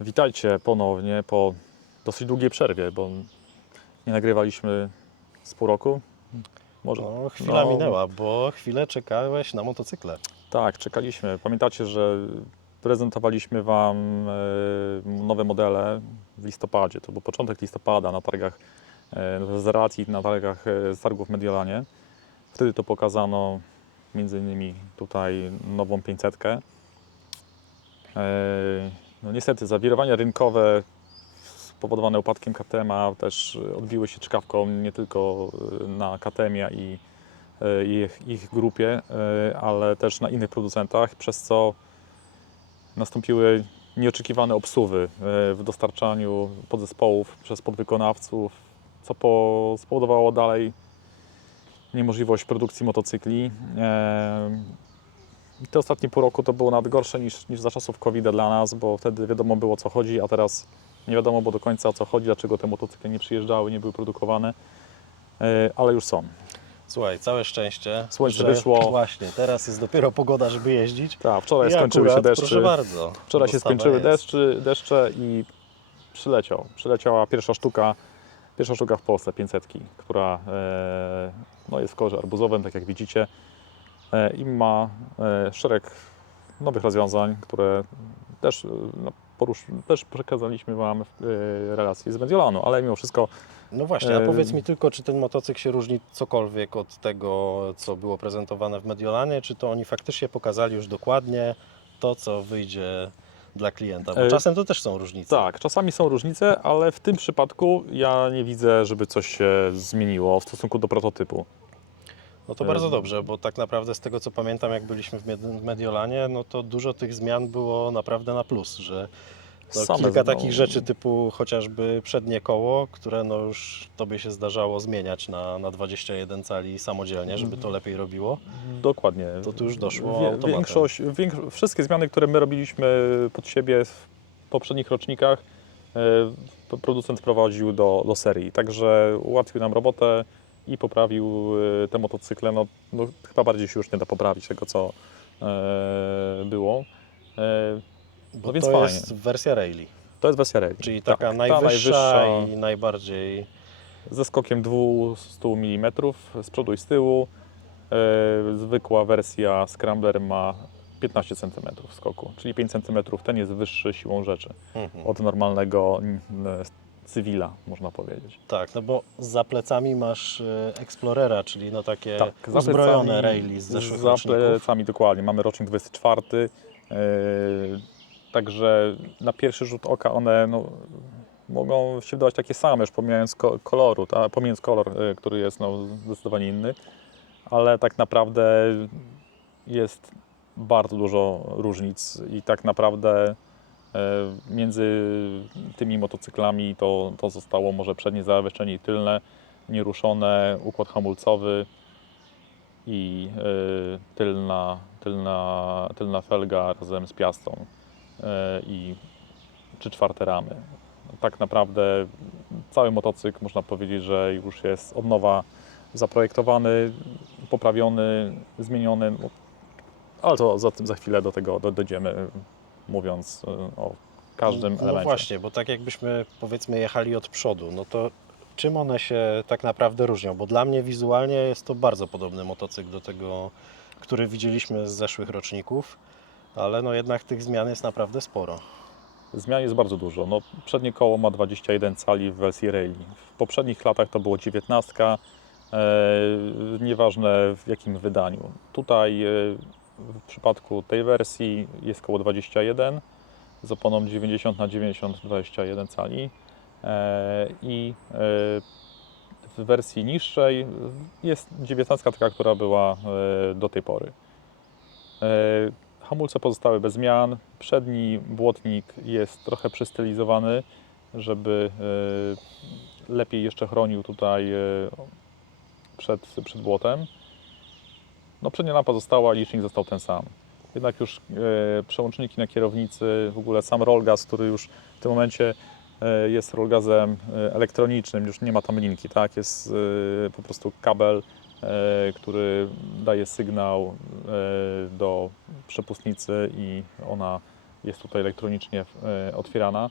Witajcie ponownie po dosyć długiej przerwie, bo nie nagrywaliśmy z pół roku. Może. No, chwila No, minęła, bo chwilę czekałeś na motocykle. Tak, czekaliśmy. Pamiętacie, że prezentowaliśmy Wam e, nowe modele w listopadzie. To był początek listopada na targach e, z racji na targach e, z targów w Mediolanie. Wtedy to pokazano między innymi tutaj nową 500. No niestety zawirowania rynkowe spowodowane upadkiem KTM-a też odbiły się czkawką nie tylko e, na KTM-ie i e, ich, ich grupie, ale też na innych producentach, przez co nastąpiły nieoczekiwane obsuwy w dostarczaniu podzespołów przez podwykonawców, co po, spowodowało dalej niemożliwość produkcji motocykli. I te ostatnie pół roku to było nawet gorsze niż, niż za czasów covid dla nas, bo wtedy wiadomo było o co chodzi, a teraz nie wiadomo było do końca o co chodzi, dlaczego te motocykle nie przyjeżdżały, nie były produkowane, e, ale już są. Słuchaj, całe szczęście. Słońce że wyszło. Właśnie, teraz jest dopiero pogoda, żeby jeździć. Tak, wczoraj I skończyły się akurat, deszcze. Proszę bardzo. Wczoraj się skończyły jest. deszcze, deszcze i przyleciał. Przyleciała pierwsza sztuka, pierwsza sztuka w Polsce, 500, która e, no jest w kolorze arbuzowym, tak jak widzicie. E, I ma e, szereg nowych rozwiązań, które też, no, porusz, też przekazaliśmy Wam w e, relacji z Mediolanu, ale mimo wszystko No właśnie, a powiedz mi tylko, czy ten motocykl się różni cokolwiek od tego, co było prezentowane w Mediolanie, czy to oni faktycznie pokazali już dokładnie to, co wyjdzie dla klienta? Bo czasem to też są różnice. Tak, czasami są różnice, ale w tym przypadku ja nie widzę, żeby coś się zmieniło w stosunku do prototypu. No to bardzo dobrze, bo tak naprawdę z tego co pamiętam, jak byliśmy w Med- Mediolanie, no to dużo tych zmian było naprawdę na plus, że no, Same kilka takich rzeczy typu chociażby przednie koło, które no już Tobie się zdarzało zmieniać na, na 21 cali samodzielnie, żeby to lepiej robiło. Dokładnie. To tu już doszło automatem. większość, większo wszystkie zmiany, które my robiliśmy pod siebie w poprzednich rocznikach, e, producent wprowadził do, do serii. Także ułatwił nam robotę i poprawił e, te motocykle. No, no, chyba bardziej się już nie da poprawić tego, co e, było. E, Bo no więc to fajnie. jest wersja Rally, to jest wersja rally. czyli Tak, taka ta najwyższa, i najbardziej... ze skokiem 200 mm z przodu i z tyłu. Zwykła wersja Scrambler ma 15 cm skoku, czyli 5 cm ten jest wyższy siłą rzeczy Mhm. od normalnego cywila, można powiedzieć. Tak, no bo za plecami masz e, Explorera, czyli no takie Tak, uzbrojone rally z zeszłych Za roczników. plecami dokładnie, mamy rocznik 24. e, Także na pierwszy rzut oka one no, mogą się wydawać takie same, już pomijając ko- koloru, ta, pomijając kolor, e, który jest no, zdecydowanie inny, ale tak naprawdę jest bardzo dużo różnic i tak naprawdę między tymi motocyklami to, to zostało może przednie zabezpieczenie i tylne, nieruszone, układ hamulcowy i e, tylna, tylna, tylna felga razem z piastą e, i trzy czwarte ramy. Tak naprawdę cały motocykl można powiedzieć, że już jest od nowa zaprojektowany, poprawiony, zmieniony, no, ale to za, za chwilę do tego do- dojdziemy, mówiąc e, o każdym No elemencie. właśnie, bo tak jakbyśmy powiedzmy jechali od przodu, no to czym one się tak naprawdę różnią? Bo dla mnie wizualnie jest to bardzo podobny motocykl do tego, który widzieliśmy z zeszłych roczników, ale no jednak tych zmian jest naprawdę sporo. Zmian jest bardzo dużo. No, przednie koło ma 21 cali w wersji rally. W poprzednich latach to było 19, e, nieważne w jakim wydaniu. Tutaj e, w przypadku tej wersji jest koło 21 z oponą 90 na 90 21 cali e, i e, w wersji niższej jest 19 taka, która była e, do tej pory. Hamulce pozostały bez zmian. Przedni błotnik jest trochę przystylizowany, żeby lepiej jeszcze chronił tutaj przed, przed błotem. No przednia lampa została, licznik został ten sam. Jednak już e, przełączniki na kierownicy, w ogóle sam rollgaz, który już w tym momencie e, jest rollgazem e, elektronicznym, już nie ma tam linki, tak? Jest po prostu kabel, który daje sygnał do przepustnicy i ona jest tutaj elektronicznie otwierana.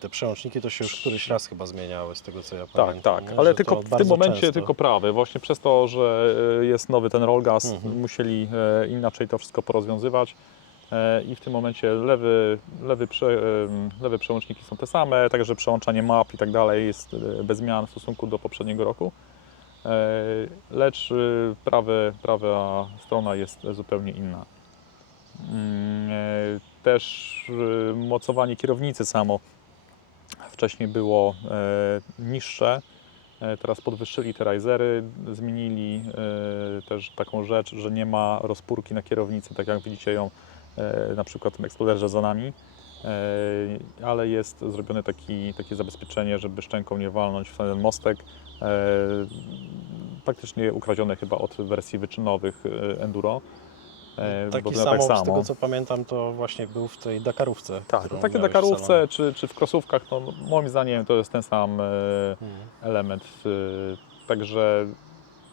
Te przełączniki to się już któryś raz chyba zmieniały, z tego co ja Tak, pamiętam. tak, nie? ale Że tylko to w tym bardzo momencie często. tylko prawy. Właśnie przez to, że e, jest nowy ten rollgas, Mhm. musieli e, inaczej to wszystko porozwiązywać. E, I w tym momencie lewy, lewy, prze, e, lewe przełączniki są te same, także przełączanie map i tak dalej jest e, bez zmian w stosunku do poprzedniego roku. E, Lecz e, prawe, prawa strona jest zupełnie inna. Mm, e, Też e, mocowanie kierownicy samo wcześniej było e, niższe. E, Teraz podwyższyli te risery, zmienili e, też taką rzecz, że nie ma rozpórki na kierownicy, tak jak widzicie ją na przykład w tym Exploderze za nami, E, ale jest zrobione taki, takie zabezpieczenie, żeby szczęką nie walnąć w ten mostek. Praktycznie ukradzione chyba od wersji wyczynowych Enduro. E, bo Taki samo, tak z tego co pamiętam, to właśnie był w tej Dakarówce. Tak, to takie Dakarówce czy, czy w krosówkach, to moim zdaniem to jest ten sam e, Mhm. element. y, Także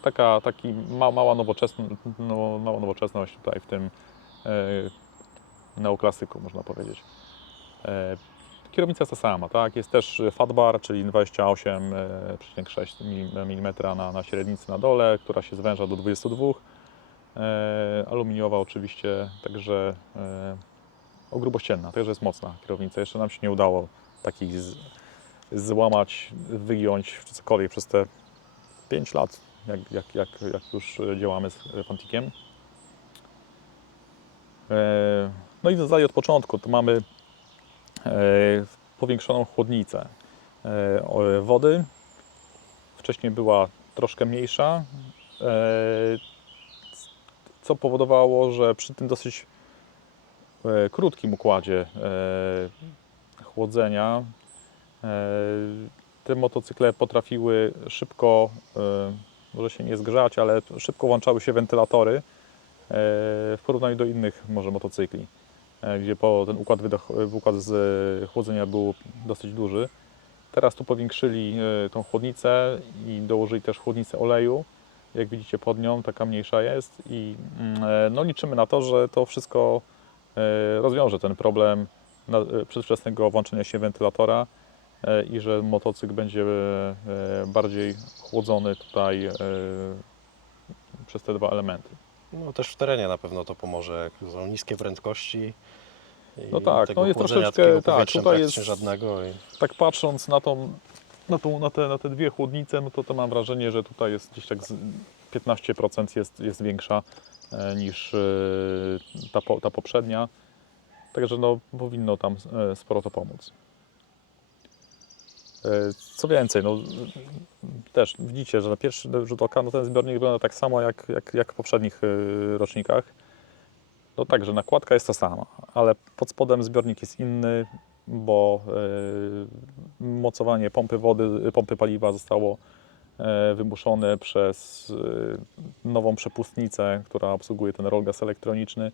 taka taki ma, mała, nowoczesna, no, mała nowoczesność tutaj w tym e, neoklasyku, można powiedzieć. E, Kierownica jest ta sama, tak? Jest też fatbar, czyli 28,6 mm na, na średnicy na dole, która się zwęża do 22. E, aluminiowa oczywiście, także e, o także jest mocna kierownica. Jeszcze nam się nie udało takich z, złamać, wygiąć cokolwiek przez te 5 lat, jak, jak, jak, jak już działamy z Fantikiem. E, No i dalej od początku, to mamy powiększoną chłodnicę wody. Wcześniej była troszkę mniejsza, co powodowało, że przy tym dosyć e, krótkim układzie e, chłodzenia e, te motocykle potrafiły szybko, może się nie zgrzać, ale szybko włączały się wentylatory w porównaniu do innych może motocykli, gdzie po ten układ, układ z chłodzenia był dosyć duży. Teraz tu powiększyli tą chłodnicę i dołożyli też chłodnicę oleju. Jak widzicie pod nią taka mniejsza jest i mm, e, no, liczymy na to, że to wszystko e, rozwiąże ten problem e, przedwczesnego włączenia się wentylatora i że motocykl będzie bardziej chłodzony tutaj przez te dwa elementy. No też w terenie na pewno to pomoże, jak są niskie prędkości. i No tak, no jest troszeczkę- tak, tutaj jest- żadnego. I... Tak patrząc na, tą, na, tą, na, te, na te dwie chłodnice, no to, to mam wrażenie, że tutaj jest gdzieś tak z 15% jest, jest większa e, niż e, ta, ta poprzednia. Także no, powinno tam e, sporo to pomóc. Co więcej, no, też widzicie, że na pierwszy rzut oka no, ten zbiornik wygląda tak samo jak, jak, jak w poprzednich rocznikach. No także nakładka jest ta sama, ale pod spodem zbiornik jest inny, bo e, mocowanie pompy wody, pompy paliwa zostało e, wymuszone przez e, nową przepustnicę, która obsługuje ten rollgas elektroniczny.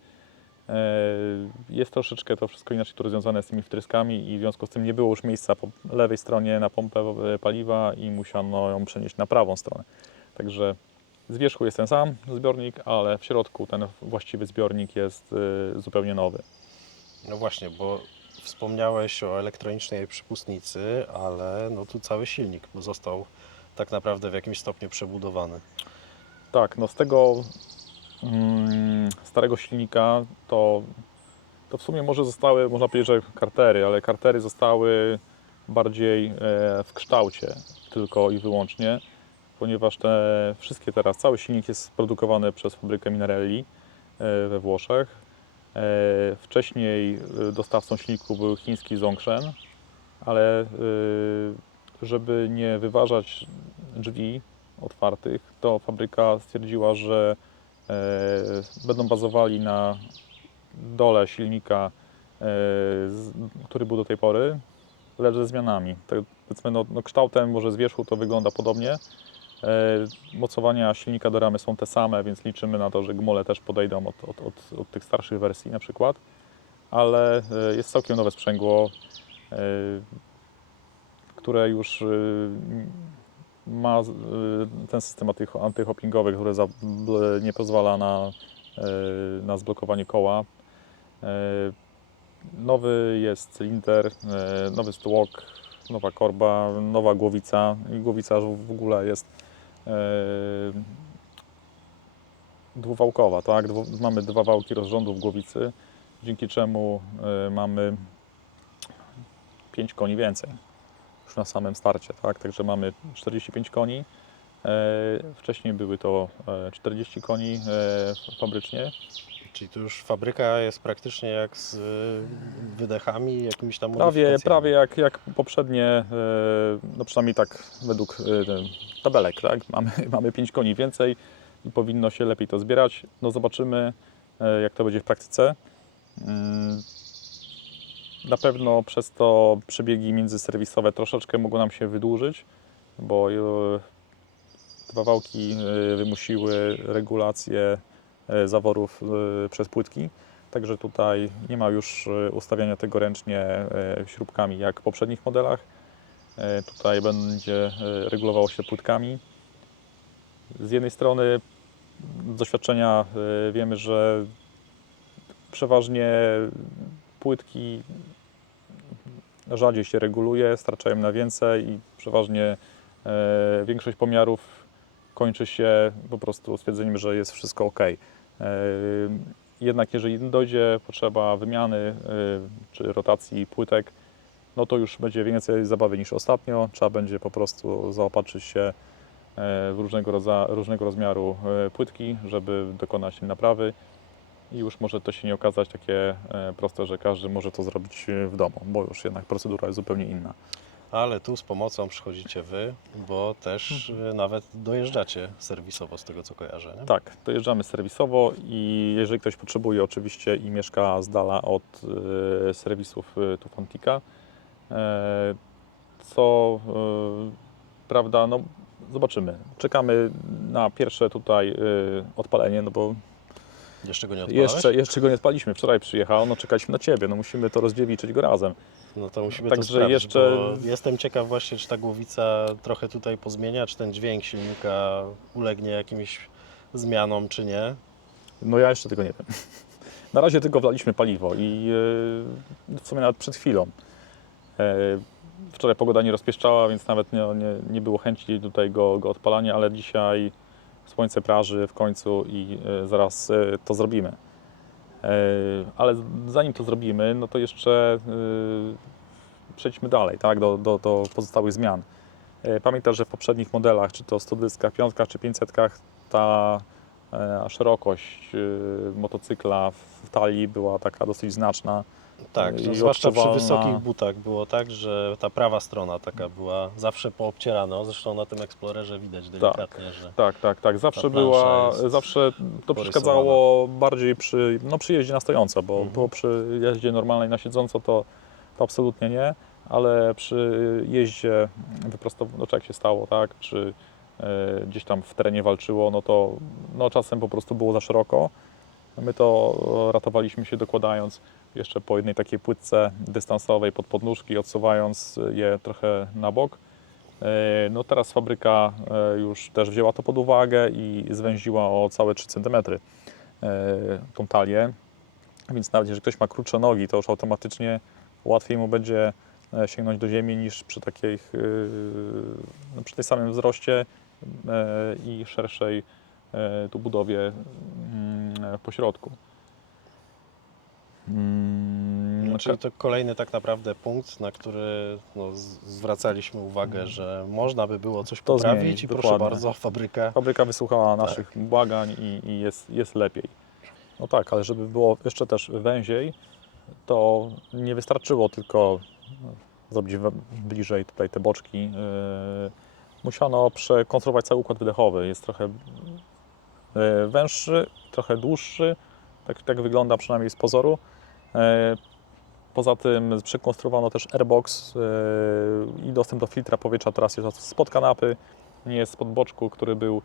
Jest troszeczkę to wszystko inaczej tu rozwiązane z tymi wtryskami i w związku z tym nie było już miejsca po lewej stronie na pompę paliwa i musiano ją przenieść na prawą stronę. Także z wierzchu jest ten sam zbiornik, ale w środku ten właściwy zbiornik jest zupełnie nowy. No właśnie, bo wspomniałeś o elektronicznej przypustnicy, ale no tu cały silnik został tak naprawdę w jakimś stopniu przebudowany. Tak, no z tego mm, starego silnika to, to w sumie może zostały, można powiedzieć, że kartery, ale kartery zostały bardziej e, w kształcie tylko i wyłącznie, ponieważ te wszystkie teraz, cały silnik jest produkowany przez fabrykę Minarelli e, we Włoszech. E, wcześniej e, dostawcą silniku był chiński Zongshen, ale e, żeby nie wyważać drzwi otwartych, to fabryka stwierdziła, że będą bazowali na dole silnika, który był do tej pory, lecz ze zmianami. Tak, powiedzmy, no, no, kształtem może z wierzchu to wygląda podobnie. E, mocowania silnika do ramy są te same, więc liczymy na to, że gmole też podejdą od, od, od, od tych starszych wersji na przykład, ale e, jest całkiem nowe sprzęgło, e, które już ma ten system anty- antyhoppingowy, który nie pozwala na na zblokowanie koła. Nowy jest cylinder, nowy stłok, nowa korba, nowa głowica głowica w ogóle jest dwuwałkowa, tak? Mamy dwa wałki rozrządu w głowicy, dzięki czemu e, mamy 5 koni więcej już na samym starcie, tak? Także mamy 45 koni. E, wcześniej były to e, 40 koni e, fabrycznie. Czyli tu już fabryka jest praktycznie jak z y, wydechami, jakimiś tam Prawie, prawie jak, jak poprzednie, e, no przynajmniej tak według e, tabelek, tak? Mamy, mamy 5 koni więcej i powinno się lepiej to zbierać. No zobaczymy, e, jak to będzie w praktyce. Mm, Na pewno przez to przebiegi międzyserwisowe troszeczkę mogą nam się wydłużyć, bo dwa wałki wymusiły regulację zaworów e, przez płytki. Także tutaj nie ma już e, ustawiania tego ręcznie e, śrubkami jak w poprzednich modelach. E, Tutaj będzie e, regulowało się płytkami. Z jednej strony z doświadczenia e, wiemy, że przeważnie płytki rzadziej się reguluje, starczają na więcej i przeważnie e, większość pomiarów kończy się po prostu stwierdzeniem, że jest wszystko ok. Jednak jeżeli dojdzie potrzeba wymiany y, czy rotacji płytek, no to już będzie więcej zabawy niż ostatnio. Trzeba będzie po prostu zaopatrzyć się e, w różnego, rodza, różnego rozmiaru płytki, żeby dokonać naprawy. I już może to się nie okazać takie proste, że każdy może to zrobić w domu, bo już jednak procedura jest zupełnie inna. Ale tu z pomocą przychodzicie Wy, bo też Mhm. y, nawet dojeżdżacie serwisowo z tego co kojarzę. Nie? Tak, dojeżdżamy serwisowo i jeżeli ktoś potrzebuje oczywiście i mieszka z dala od e, serwisów e, Tufantika, e, co e, prawda, no zobaczymy. Czekamy na pierwsze tutaj e, odpalenie, no bo Jeszcze go nie odpalałeś? jeszcze, jeszcze go nie odpaliśmy. Wczoraj przyjechał, no czekaliśmy na Ciebie, no musimy to rozdziewiczyć go razem. No to musimy Także to sprawdzić, jeszcze- bo jestem ciekaw właśnie, czy ta głowica trochę tutaj pozmienia, czy ten dźwięk silnika ulegnie jakimś zmianom, czy nie. No ja jeszcze tego nie wiem. Na razie tylko wlaliśmy paliwo i e, w sumie nawet przed chwilą. E, Wczoraj pogoda nie rozpieszczała, więc nawet nie, nie, nie było chęci tutaj go, go odpalania, ale dzisiaj słońce praży w końcu i e, zaraz e, to zrobimy. E, Ale zanim to zrobimy, no to jeszcze przejdźmy dalej, tak, do, do, do pozostałych zmian. Pamiętasz, że w poprzednich modelach, czy to 120, 5 czy 500, ta szerokość motocykla w talii była taka dosyć znaczna. Tak, no, zwłaszcza przy wysokich butach było tak, że ta prawa strona taka była zawsze poobcierana. Zresztą na tym Explorerze widać delikatnie, że Tak, tak, tak. Zawsze była, zawsze to przeszkadzało bardziej przy, no, przy jeździe na stojąco, bo, Mhm. bo przy jeździe normalnej na siedząco to, to absolutnie nie, ale przy jeździe wyprostowanej, no czy jak się stało, tak, czy e, gdzieś tam w terenie walczyło, no to no, czasem po prostu było za szeroko. My to ratowaliśmy się dokładając jeszcze po jednej takiej płytce dystansowej pod podnóżki, odsuwając je trochę na bok. E, No teraz fabryka e, już też wzięła to pod uwagę i zwęziła o całe 3 cm e, tą talię. Więc nawet jeżeli ktoś ma krótsze nogi, to już automatycznie łatwiej mu będzie e, sięgnąć do ziemi niż przy takiej, e, no, przy tej samym wzroście e, i szerszej e, tu budowie mm, po środku. Mm, No, czyli to kolejny tak naprawdę punkt, na który no, zwracaliśmy uwagę, że można by było coś To poprawić zmienić, i proszę dokładnie. bardzo, fabryka. Fabryka wysłuchała naszych błagań i, i jest, jest lepiej. No tak, ale żeby było jeszcze też węziej, to nie wystarczyło tylko no, zrobić bliżej tutaj te boczki. Yy, musiano przekonstruować cały układ wydechowy. Jest trochę węższy, trochę dłuższy. Tak, tak wygląda przynajmniej z pozoru. Yy, Poza tym przekonstruowano też airbox yy, i dostęp do filtra powietrza teraz jest spod kanapy, nie jest spod boczku, który był e,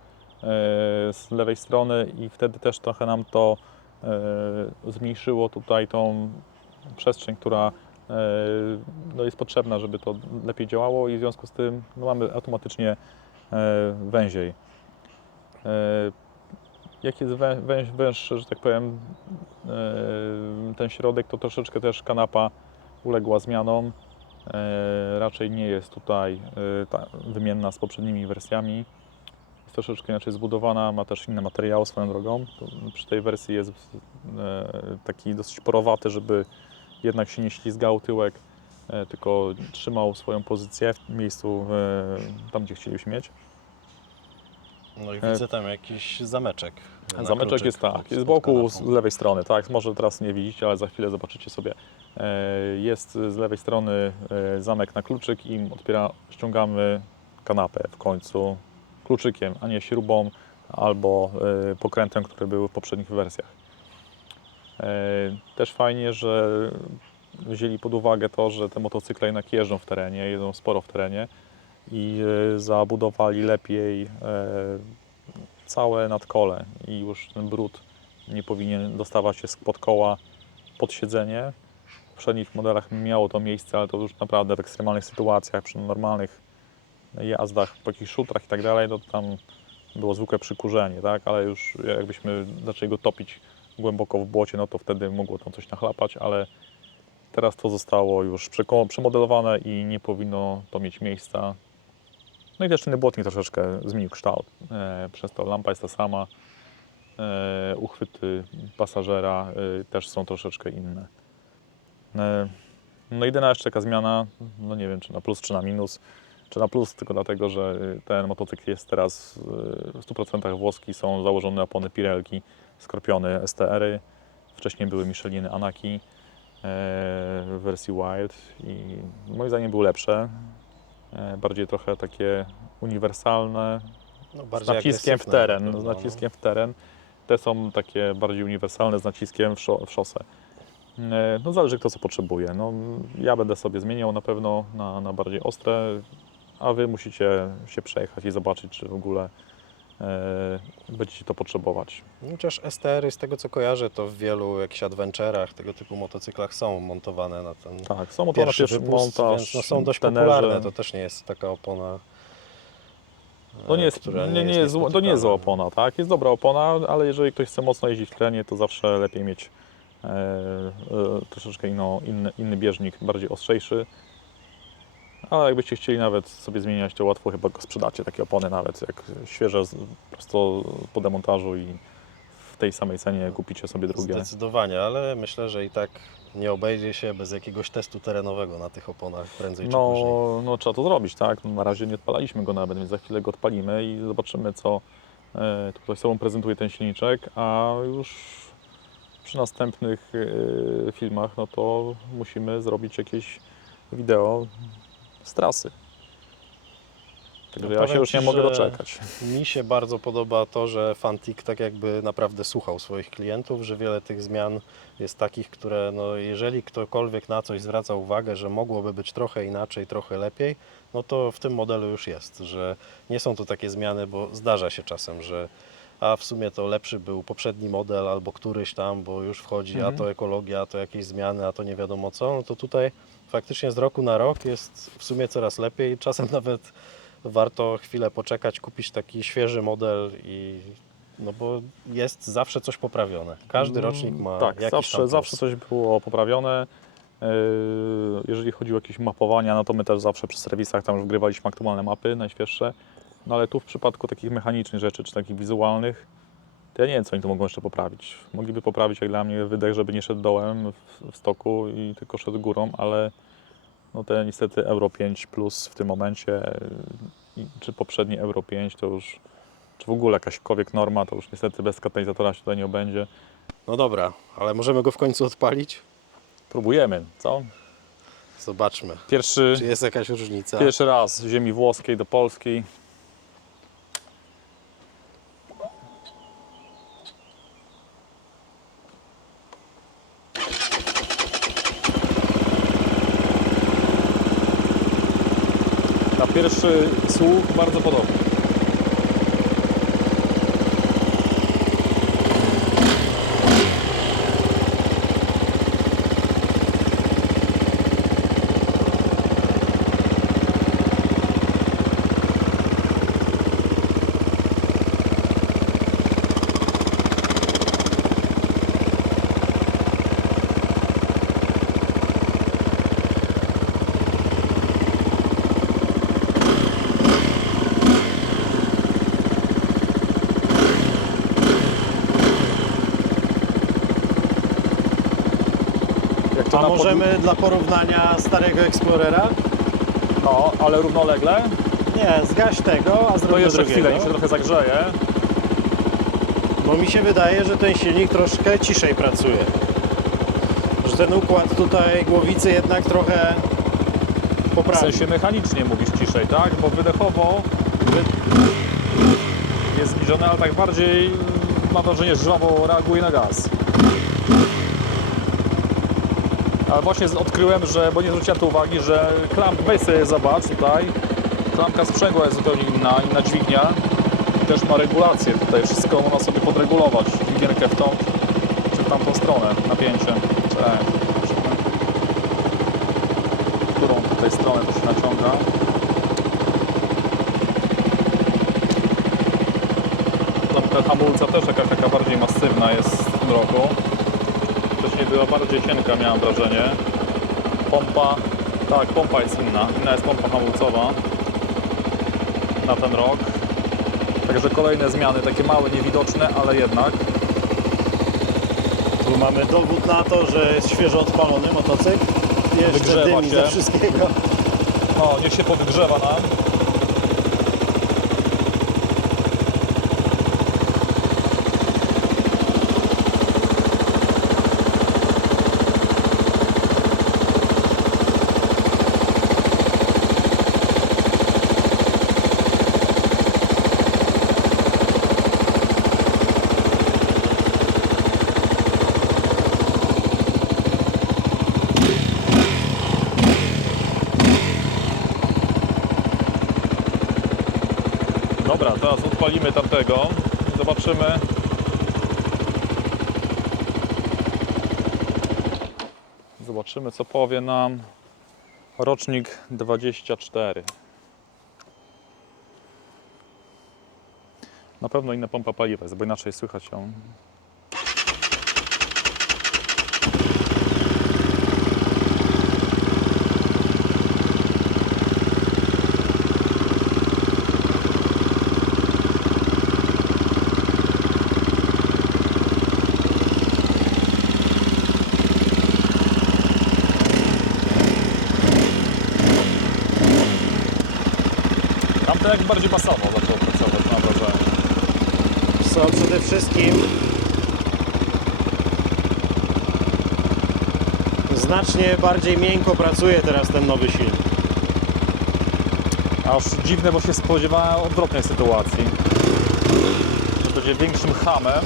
z lewej strony i wtedy też trochę nam to e, zmniejszyło tutaj tą przestrzeń, która e, no jest potrzebna, żeby to lepiej działało i w związku z tym no mamy automatycznie e, węziej. Jak jest wę, wę, węższy, że tak powiem, e, ten środek, to troszeczkę też kanapa uległa zmianom. E, raczej nie jest tutaj e, wymienna z poprzednimi wersjami. Jest troszeczkę inaczej zbudowana, ma też inny materiał swoją drogą. Przy tej wersji jest taki dosyć porowaty, żeby jednak się nie ślizgał tyłek, tylko trzymał swoją pozycję w miejscu tam, gdzie chcieliśmy mieć. No i E, widzę tam jakiś zameczek. na Zameczek kluczyk jest tak, jest z boku, z kanapą. lewej strony, tak, może teraz nie widzicie, ale za chwilę zobaczycie sobie. E, Jest z lewej strony e, zamek na kluczyk i otwiera, ściągamy kanapę w końcu kluczykiem, a nie śrubą albo e, pokrętem, które były w poprzednich wersjach. E, Też fajnie, że wzięli pod uwagę to, że te motocykle jednak jeżdżą w terenie, jeżdżą sporo w terenie i e, zabudowali lepiej e, całe nadkole i już ten brud nie powinien dostawać się spod koła pod siedzenie. W poprzednich modelach miało to miejsce, ale to już naprawdę w ekstremalnych sytuacjach, przy normalnych jazdach, po jakichś szutrach i tak dalej, to tam było zwykłe przykurzenie, tak? ale już jakbyśmy zaczęli go topić głęboko w błocie, no to wtedy mogło tam coś nachlapać, ale teraz to zostało już przemodelowane i nie powinno to mieć miejsca. No i też ten błotnik troszeczkę zmienił kształt. E, przez to lampa jest ta sama. E, uchwyty pasażera e, też są troszeczkę inne. No jedyna jeszcze taka zmiana, no nie wiem czy na plus czy na minus, czy na plus tylko dlatego, że ten motocykl jest teraz w 100% włoski, są założone opony Pirelki, Skorpiony STR-y, wcześniej były Micheliny Anaki w wersji Wild i moim zdaniem były lepsze, bardziej trochę takie uniwersalne, No, z naciskiem w teren, z no. naciskiem w teren. Te są takie bardziej uniwersalne z naciskiem w, w szosę. E, No zależy kto co potrzebuje. No, ja będę sobie zmieniał na pewno na, na bardziej ostre, a Wy musicie się przejechać i zobaczyć, czy w ogóle e, będziecie to potrzebować. No, Chociaż STR-y z tego co kojarzę, to w wielu jakichś adventurach, tego typu motocyklach są montowane na ten Tak, są to na pierwszy pierwszy wypust, montaż, więc no, są dość tenerze. popularne. To też nie jest taka opona. To nie e, jest, która nie, nie jest, to nie jest zła opona, tak? Jest dobra opona, ale jeżeli ktoś chce mocno jeździć w terenie, to zawsze lepiej mieć e, e, troszeczkę inno, inny, inny bieżnik, bardziej ostrzejszy. Ale jakbyście chcieli nawet sobie zmieniać, to łatwo chyba go sprzedacie, takie opony nawet, jak świeże, prosto po demontażu i w tej samej cenie kupicie sobie drugie. Zdecydowanie, ale myślę, że i tak nie obejdzie się bez jakiegoś testu terenowego na tych oponach prędzej czy później. No, no trzeba to zrobić, tak? No, na razie nie odpalaliśmy go nawet, więc za chwilę go odpalimy i zobaczymy, co e, tutaj sobą prezentuje ten silniczek, a już przy następnych e, filmach, no to musimy zrobić jakieś wideo z trasy. Także No ja się już nie mogę doczekać. Mi się bardzo podoba to, że Fantik tak jakby naprawdę słuchał swoich klientów, że wiele tych zmian jest takich, które no jeżeli ktokolwiek na coś zwraca uwagę, że mogłoby być trochę inaczej, trochę lepiej, no to w tym modelu już jest, że nie są to takie zmiany, bo zdarza się czasem, że a w sumie to lepszy był poprzedni model albo któryś tam, bo już wchodzi, Mhm. a to ekologia, a to jakieś zmiany, a to nie wiadomo co, no to tutaj faktycznie z roku na rok jest w sumie coraz lepiej, czasem nawet warto chwilę poczekać, kupić taki świeży model i no bo jest zawsze coś poprawione. Każdy rocznik ma Tak, jakiś zawsze, zawsze coś było poprawione. Yy, Jeżeli chodzi o jakieś mapowania, no to my też zawsze przy serwisach tam już wgrywaliśmy aktualne mapy, najświeższe. No ale tu w przypadku takich mechanicznych rzeczy, czy takich wizualnych, to ja nie wiem, co oni tu mogą jeszcze poprawić. Mogliby poprawić, jak dla mnie, wydech, żeby nie szedł dołem w, w stoku i tylko szedł górą, ale no te niestety Euro 5 Plus w tym momencie, czy poprzedni Euro 5, to już, czy w ogóle jakaśkolwiek norma, to już niestety bez katalizatora się tutaj nie obędzie. No dobra, ale możemy go w końcu odpalić? Próbujemy, co? Zobaczmy, Pierwszy, czy jest jakaś różnica. pierwszy raz z ziemi włoskiej do Polski. Na pierwszy słuch bardzo podobny. Jak to A na możemy dla porównania starego Explorera? No, ale równolegle, Nie, zgaś tego, a to zrobimy jeszcze drugiego. chwilę, się trochę zagrzeje. Bo mi się wydaje, że ten silnik troszkę ciszej pracuje. Że ten układ tutaj głowicy jednak trochę W poprawił. sensie mechanicznie mówisz ciszej, tak? Bo wydechowo wy... jest zbliżony, ale tak bardziej mm, mam wrażenie, że żwawo reaguje na gaz. Ale właśnie odkryłem, że, bo nie zwróciłem tu uwagi, że klamp, weź sobie zobacz tutaj, klamka sprzęgła jest zupełnie inna, inna dźwignia. Też ma regulację tutaj, wszystko można sobie podregulować, dźwigierkę w tą czy w tamtą stronę, napięcie. W którą tutaj stronę to się naciąga. Lampka hamulca też jakaś taka bardziej masywna jest w tym roku. Wcześniej była bardziej cienka, miałem wrażenie. Pompa, tak, pompa jest inna. Inna jest pompa hamulcowa na ten rok. Także kolejne zmiany, takie małe, niewidoczne, ale jednak. Tu mamy dowód na to, że jest świeżo odpalony motocykl. Jeszcze Wygrzewa dymi się. ze wszystkiego. No, niech się powygrzewa nam. Dobra, odpalimy tamtego zobaczymy. Zobaczymy, co powie nam rocznik 24. Na pewno inna pompa paliwa jest, bo inaczej słychać ją. Jak bardziej basowo zaczął pracować, mam wrażenie. Co przede wszystkim znacznie bardziej miękko pracuje teraz ten nowy silnik. Aż dziwne, bo się spodziewałem odwrotnej sytuacji. Że będzie większym hamem.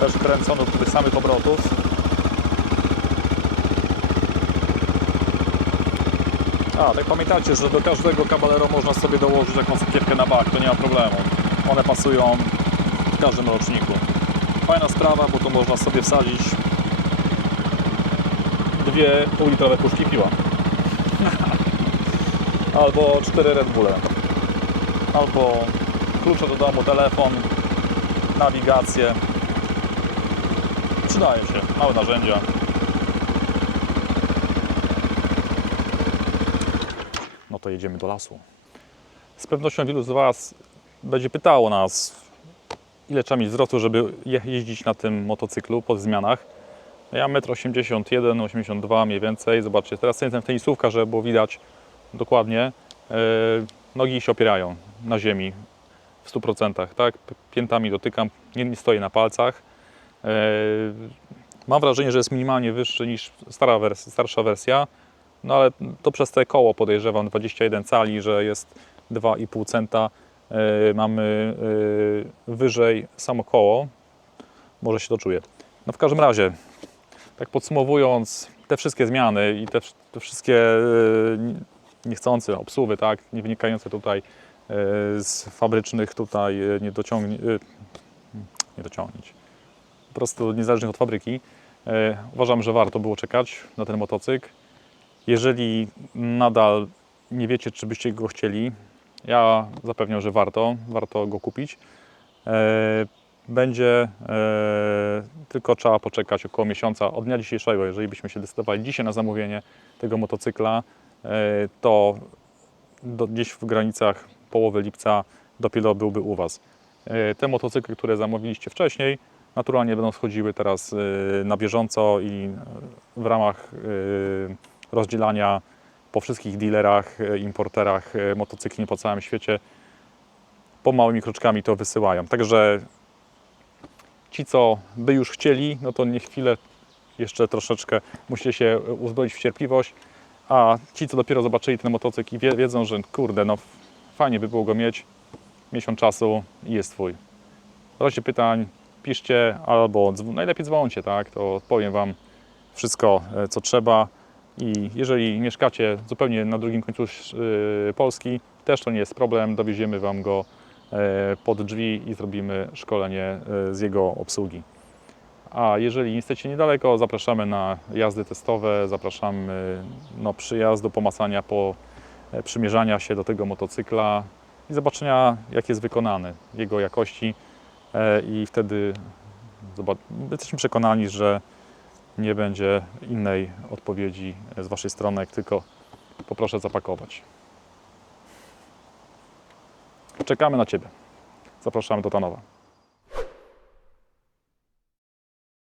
Też kręcono do tych samych obrotów. A, tak pamiętajcie, że do każdego Caballero można sobie dołożyć jakąś cukierkę na bak, to nie ma problemu. One pasują w każdym roczniku. Fajna sprawa, bo tu można sobie wsadzić dwie półlitrowe puszki piwa. Albo cztery Red Bulle. Albo klucze do domu, telefon, nawigację. Przydaje się, małe narzędzia. no to jedziemy do lasu. Z pewnością wielu z Was będzie pytało nas, ile trzeba mieć wzrostu, żeby je- jeździć na tym motocyklu po zmianach. Ja 1,81 m, 82 mniej więcej. Zobaczcie, teraz jestem w tenisówka, żeby było widać dokładnie. Yy, Nogi się opierają na ziemi w 100%, tak? Piętami dotykam, nie stoję na palcach. Yy, Mam wrażenie, że jest minimalnie wyższy niż stara starsza wersja. No ale to przez te koło podejrzewam 21 cali, że jest 2,5 centa. Yy, mamy yy, wyżej samo koło. Może się to czuje. No w każdym razie, tak podsumowując, te wszystkie zmiany i te, te wszystkie niechcące obsuwy, tak, nie wynikające tutaj z fabrycznych tutaj niedociągnięć, niedociągnięć, prostu niezależnych od fabryki. Yy, Uważam, że warto było czekać na ten motocykl. Jeżeli nadal nie wiecie, czy byście go chcieli, ja zapewniam, że warto, warto go kupić. E, będzie, e, tylko trzeba poczekać około miesiąca od dnia dzisiejszego. Jeżeli byśmy się decydowali dzisiaj na zamówienie tego motocykla, e, to gdzieś w granicach połowy lipca dopiero byłby u Was. E, Te motocykle, które zamówiliście wcześniej, naturalnie będą schodziły teraz e, na bieżąco i e, w ramach e, rozdzielania po wszystkich dealerach, importerach motocykli po całym świecie pomałymi kroczkami to wysyłają. Także ci, co by już chcieli, no to nie chwilę jeszcze troszeczkę musicie się uzbroić w cierpliwość, a ci, co dopiero zobaczyli ten motocykl i wie, wiedzą, że kurde, no fajnie by było go mieć, miesiąc czasu i jest twój. W razie pytań piszcie albo najlepiej dzwońcie, tak, to odpowiem Wam wszystko, e, co trzeba. I jeżeli mieszkacie zupełnie na drugim końcu yy, Polski, też to nie jest problem, dowieziemy Wam go e, pod drzwi i zrobimy szkolenie e, z jego obsługi. A jeżeli jesteście niedaleko, zapraszamy na jazdy testowe, zapraszamy no, przyjazd do pomacania, po e, przymierzania się do tego motocykla i zobaczenia, jak jest wykonany, jego jakości e, i wtedy jesteśmy przekonani, że nie będzie innej odpowiedzi z Waszej strony, jak tylko poproszę zapakować. Czekamy na Ciebie. Zapraszamy do Tanowa.